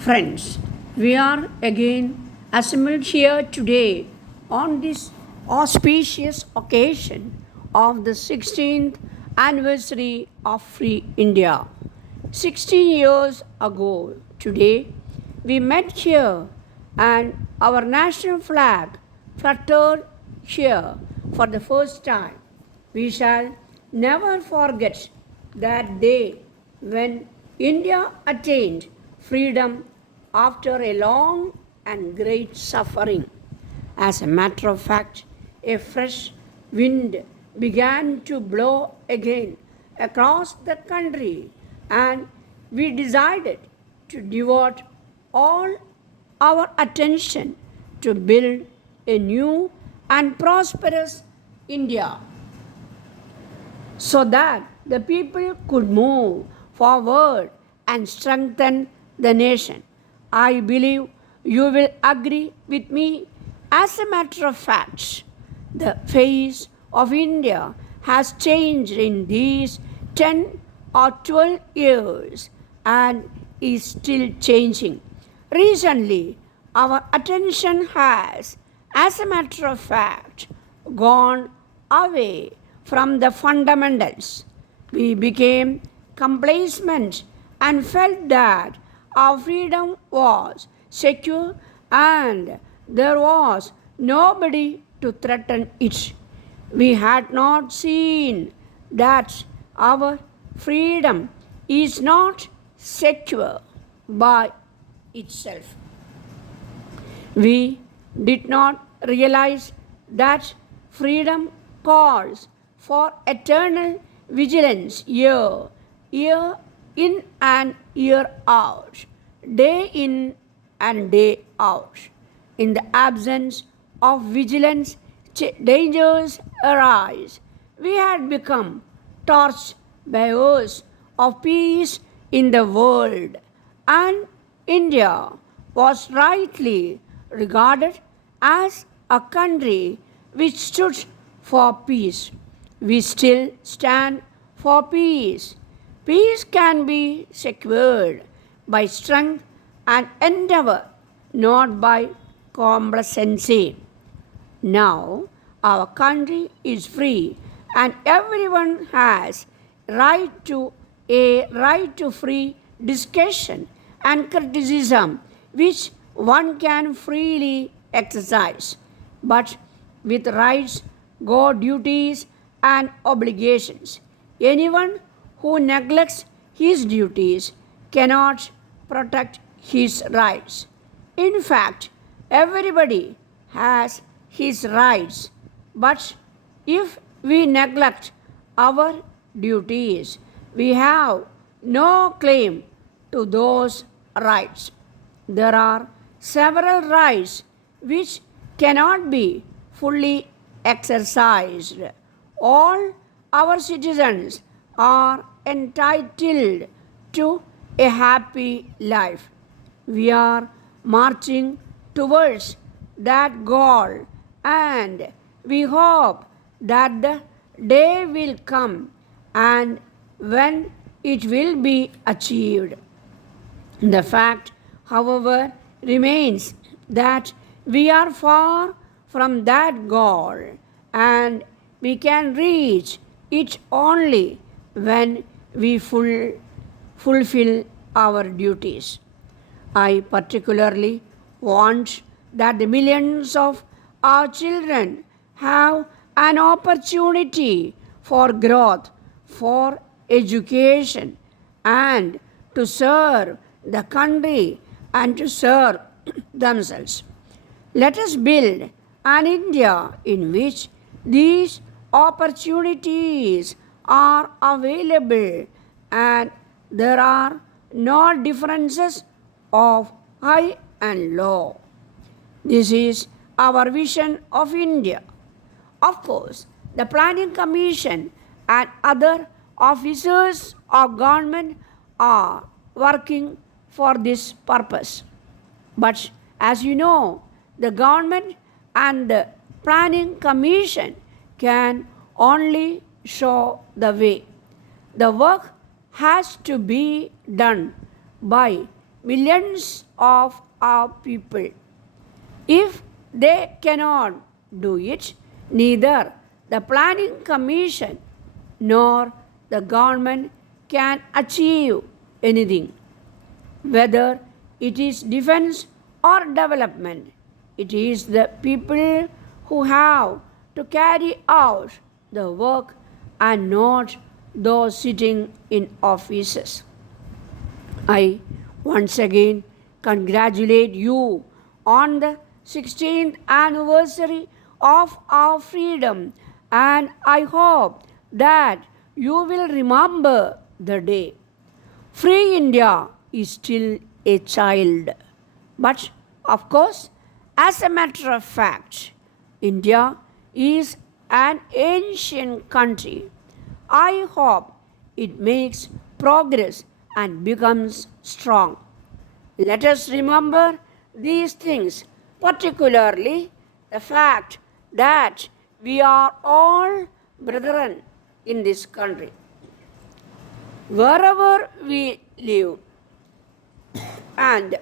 Friends, we are again assembled here today on this auspicious occasion of the 16th anniversary of Free India. 16 years ago today, we met here and our national flag fluttered here for the first time. We shall never forget that day when India attained freedom after a long and great suffering. As a matter of fact, a fresh wind began to blow again across the country, and we decided to devote all our attention to build a new and prosperous India so that the people could move forward and strengthen the nation. I believe you will agree with me. As a matter of fact, the face of India has changed in these 10 or 12 years and is still changing. Recently, our attention has, as a matter of fact, gone away from the fundamentals. We became complacent and felt that our freedom was secure and there was nobody to threaten it. We had not seen that our freedom is not secure by itself. We did not realize that freedom calls for eternal vigilance year in and year out, day in and day out. In the absence of vigilance, dangers arise. We had become torch bearers of peace in the world, and India was rightly regarded as a country which stood for peace. We still stand for peace. Peace can be secured by strength and endeavor, not by complacency. Now, our country is free and everyone has a right to free discussion and criticism which one can freely exercise. But with rights go duties and obligations. Anyone who neglects his duties cannot protect his rights. In fact, everybody has his rights, but if we neglect our duties, we have no claim to those rights. There are several rights which cannot be fully exercised. All our citizens are entitled to a happy life. We are marching towards that goal, and we hope that the day will come and when it will be achieved. The fact, however, remains that we are far from that goal, and we can reach it only when we fulfill our duties. I particularly want that the millions of our children have an opportunity for growth, for education, and to serve the country and to serve themselves. Let us build an India in which these opportunities are available and there are no differences of high and low. This is our vision of India. Of course, the Planning Commission and other officers of government are working for this purpose. But as you know, the government and the Planning Commission can only show the way. The work has to be done by millions of our people. If they cannot do it, neither the Planning Commission nor the government can achieve anything. Whether it is defense or development, it is the people who have to carry out the work and not those sitting in offices. I once again congratulate you on the 16th anniversary of our freedom, and I hope that you will remember the day. Free India is still a child. But of course, as a matter of fact, India is an ancient country. I hope it makes progress and becomes strong. Let us remember these things, particularly the fact that we are all brethren in this country. Wherever we live and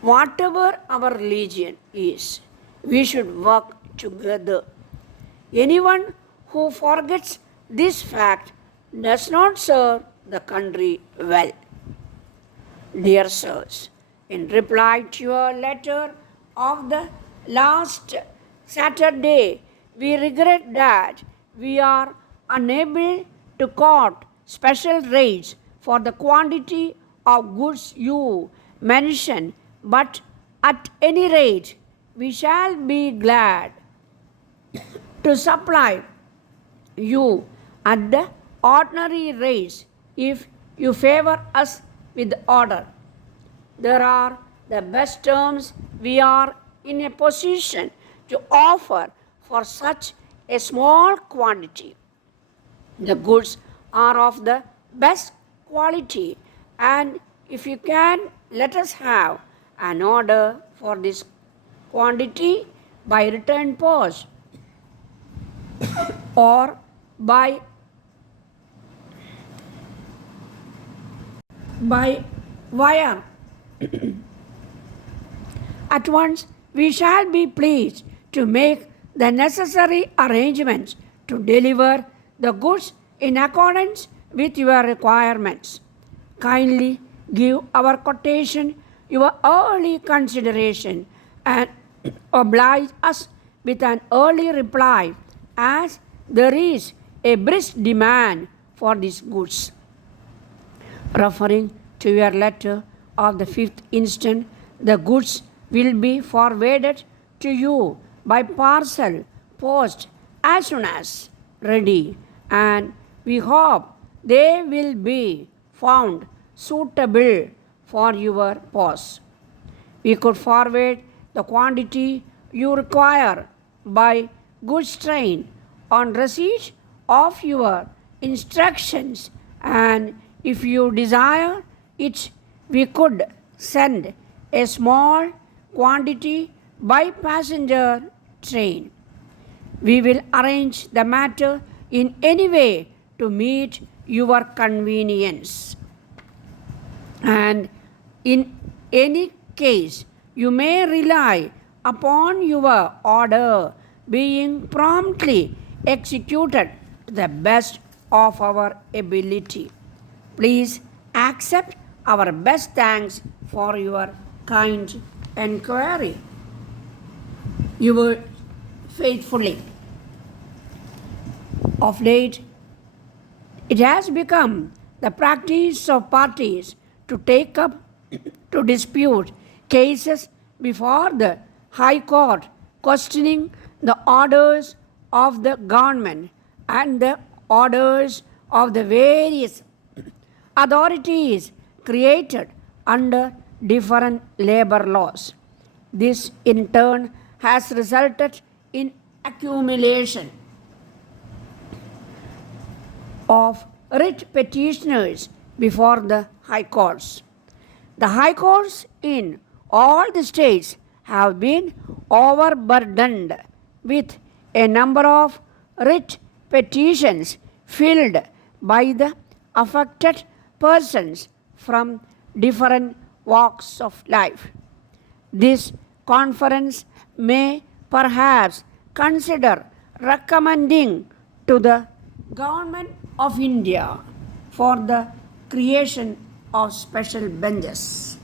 whatever our religion is, we should work together. Anyone who forgets this fact does not serve the country well. Dear sirs, in reply to your letter of the last Saturday, we regret that we are unable to quote special rates for the quantity of goods you mentioned, but at any rate, we shall be glad to supply you at the ordinary rates if you favor us with order. There are the best terms we are in a position to offer for such a small quantity. The goods are of the best quality, and if you can, let us have an order for this quantity by return post or by wire. At once, we shall be pleased to make the necessary arrangements to deliver the goods in accordance with your requirements. Kindly give our quotation your early consideration and oblige us with an early reply, as there is a brisk demand for these goods. Referring to your letter of the 5th instant, the goods will be forwarded to you by parcel post as soon as ready, and we hope they will be found suitable for your post. We could forward the quantity you require by goods train on receipt of your instructions, and if you desire it, we could send a small quantity by passenger train. We will arrange the matter in any way to meet your convenience. And in any case, you may rely upon your order being promptly executed to the best of our ability. Please accept our best thanks for your kind inquiry. Yours faithfully. Of late, it has become the practice of parties to take up to dispute cases before the High Court, questioning the orders of the government and the orders of the various authorities created under different labor laws. This in turn has resulted in accumulation of writ petitioners before the high courts. The high courts in all the states have been overburdened with a number of writ petitions filled by the affected persons from different walks of life. This conference may perhaps consider recommending to the Government of India for the creation of special benches.